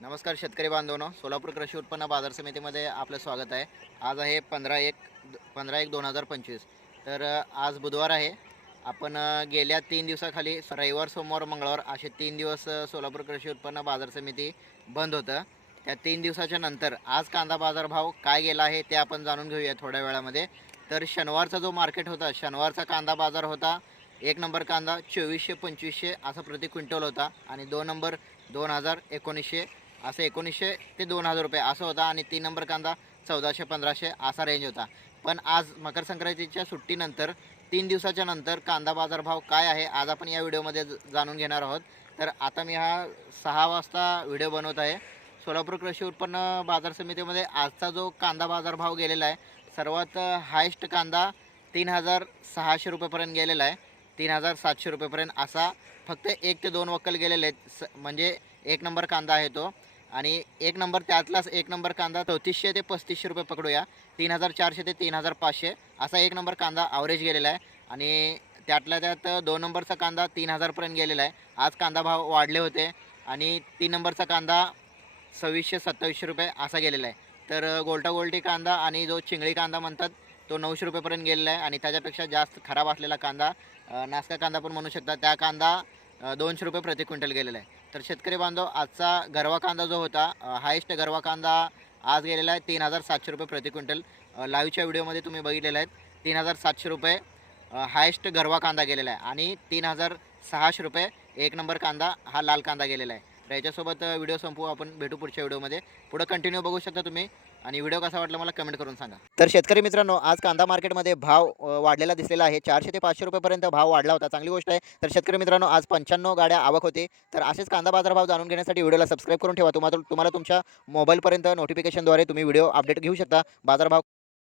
नमस्कार शेतकरी बांधवनो. सोलापूर कृषी उत्पन्न बाजार समितीमध्ये आपलं स्वागत आहे. आज आहे पंधरा एक पंधरा एक दोन हजार पंचवीस. तर आज बुधवार आहे. आपण गेल्या तीन दिवसाखाली रविवार सोमवार मंगळवार असे तीन दिवस सोलापूर कृषी उत्पन्न बाजार समिती बंद होतं. त्या तीन दिवसाच्या नंतर आज कांदा बाजारभाव काय गेला आहे ते आपण जाणून घेऊया थोड्या वेळामध्ये. तर शनिवारचा जो मार्केट होता शनिवारचा कांदा बाजार होता. एक नंबर कांदा चोवीसशे पंचवीसशे असा प्रति क्विंटल होता. आणि दोन नंबर दोन हजार एकोणीसशे असं एकोणीसशे ते दोन हजार रुपये असं होता आणि तीन नंबर कांदा चौदाशे पंधराशे असा रेंज होता. पण आज मकर संक्रांतीच्या सुट्टीनंतर तीन दिवसाच्या नंतर कांदा बाजारभाव काय आहे आज आपण या व्हिडिओमध्ये जाणून घेणार आहोत. तर आता मी हा सहा वाजता व्हिडिओ बनवत आहे. सोलापूर कृषी उत्पन्न बाजार समितीमध्ये आजचा जो कांदा बाजारभाव गेलेला आहे सर्वात हायस्ट कांदा तीन हजार सहाशे रुपयेपर्यंत गेलेला आहे. तीन हजार सातशे रुपयेपर्यंत असा फक्त एक ते दोन वक्कल गेलेले आहेत. स म्हणजे एक नंबर कांदा आहे तो. आणि एक नंबर त्यातलाच एक नंबर कांदा चौतीसशे ते पस्तीसशे रुपये पकडूया. तीन हजार चारशे ते तीन हजार पाचशे. असा एक नंबर कांदा आवरेज गेलेला आहे. आणि त्यातल्या त्यात दोन नंबरचा कांदा तीन हजारपर्यंत गेलेला आहे. आज कांदा भाव वाढले होते. आणि तीन नंबरचा कांदा सव्वीसशे सत्तावीसशे रुपये असा गेलेला आहे. तर गोल्टा गोल्टी कांदा आणि जो चिंगळी कांदा म्हणतात तो नऊशे रुपयेपर्यंत गेलेला आहे. आणि त्याच्यापेक्षा जास्त खराब असलेला कांदा नास्का नासका कांदा पण म्हणू शकता. त्या कांदा दोनशे रुपये प्रति क्विंटल गेलेला आहे. तर शेतकरी बांधव आजचा गरवा कांदा जो होता हायेस्ट गरवा कांदा आज गेलेला आहे तीन हजार सातशे रुपये प्रति क्विंटल. लाईव्हच्या व्हिडिओमध्ये तुम्ही बघितलेला आहेत तीन हजार सातशे रुपये हायेस्ट गरवा कांदा गेलेला आहे. आणि तीन हजार सहाशे रुपये एक नंबर कांदा हा लाल कांदा गेलेला आहे. तर याच्यासोबत व्हिडिओ संपवू आपण भेटू पुढच्या व्हिडिओमध्ये. पुढं कंटिन्यू बघू शकता तुम्ही. आणि व्हिडिओ कसा वाटला मला कमेंट करून सांगा. तर शेतकरी मित्रांनो आज कांदा मार्केटमध्ये भाव वाढलेला दिसलेला आहे. चारशे ते पाचशे रुपयेपर्यंत भाव वाढला होता. चांगली गोष्ट आहे. तर शेतकरी मित्रांनो आज पंच्याण्णव गाड्या आवक होते. तर असेच कांदा बाजार भाव जाणून घेण्यासाठी व्हिडिओला सबस्क्राईब करून ठेवा. तुम्हाला तुम्हाला तुमच्या मोबाईलपर्यंत नोटिफिकेशनद्वारे तुम्ही व्हिडिओ अपडेट घेऊ शकता. बाजारभाव